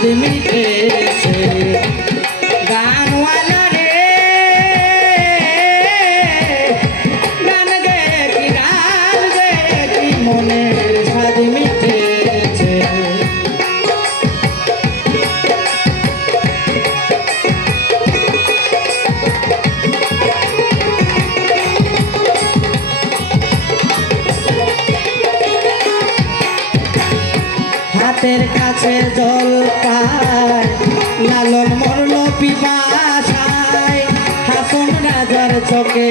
স্বাদ মিটেছে গানওয়ালা রে গান গে কি মনের স্বাদ মিটেছে হাতের কাছে জল পায় লালন মরল পিপাসায় হাসন রাজার চোখে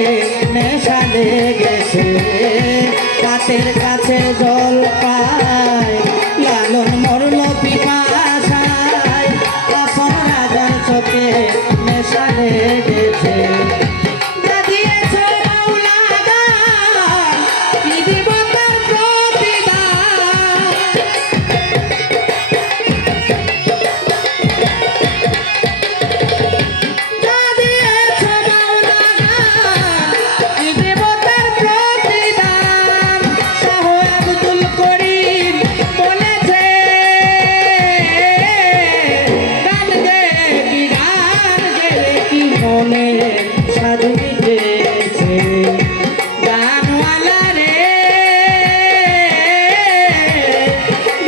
নেশা লেগেছে হাতের কাছে জল পায় লালন মরল পিপাসায় হাসন রাজার চোখে নেশা লেগেছে স্বাদ মিটেছে গানওয়ালা রে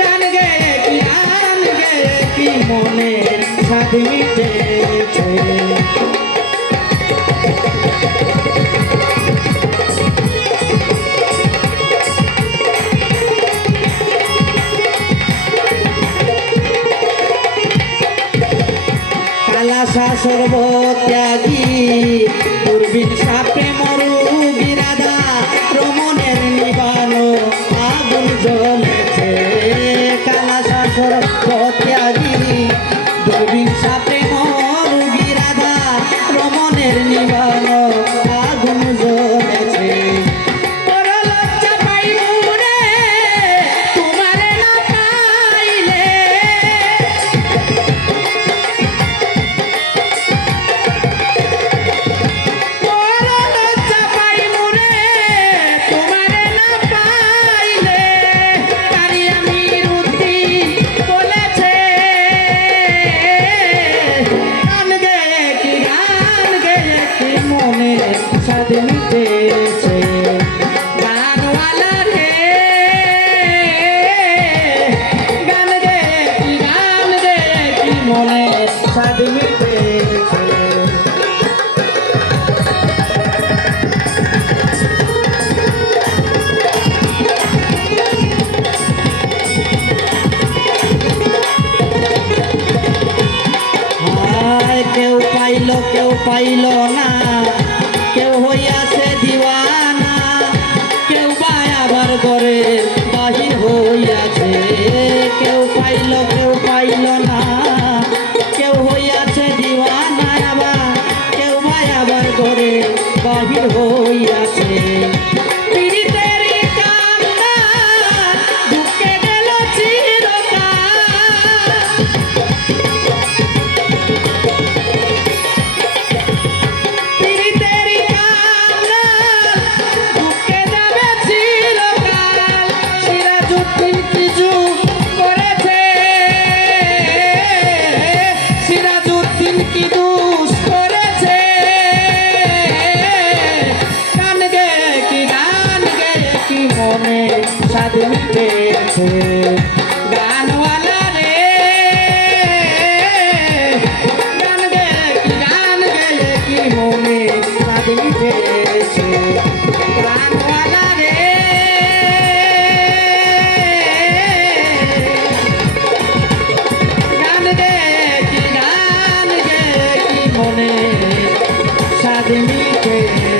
গান গেয়ে কি মনের স্বাদ মিটেছে কালাসা সর্বত্যাগী দূরবীন সাপে মরু বিরাদা রমণের নিবানো আগুন জ্বলেছে কালাসা সর্বত্যাগী দূরবীন সাপে মরু বিরাদা রমণের নিবানো আগুন জ্বলেছে স্বাদ মিটেছে গানওয়ালা রে গান গে কি মনে স্বাদ মিটেছে কেউ পাইল না কেউ হইয়াছে দিওয়ানা কেউ বা আবার ঘরে বাহির হইয়াছে কেউ পাইল না কেউ হইয়াছে দিওয়ানা আবার কেউ বা আবার ঘরে বাহির হইয়াছে স্বাদ মিটেছে গানওয়ালা রে গান গেয়ে কি মনে স্বাদ মিটেছে গানওয়ালা রে গান গেয়ে কি মনে স্বাদ মিটেছে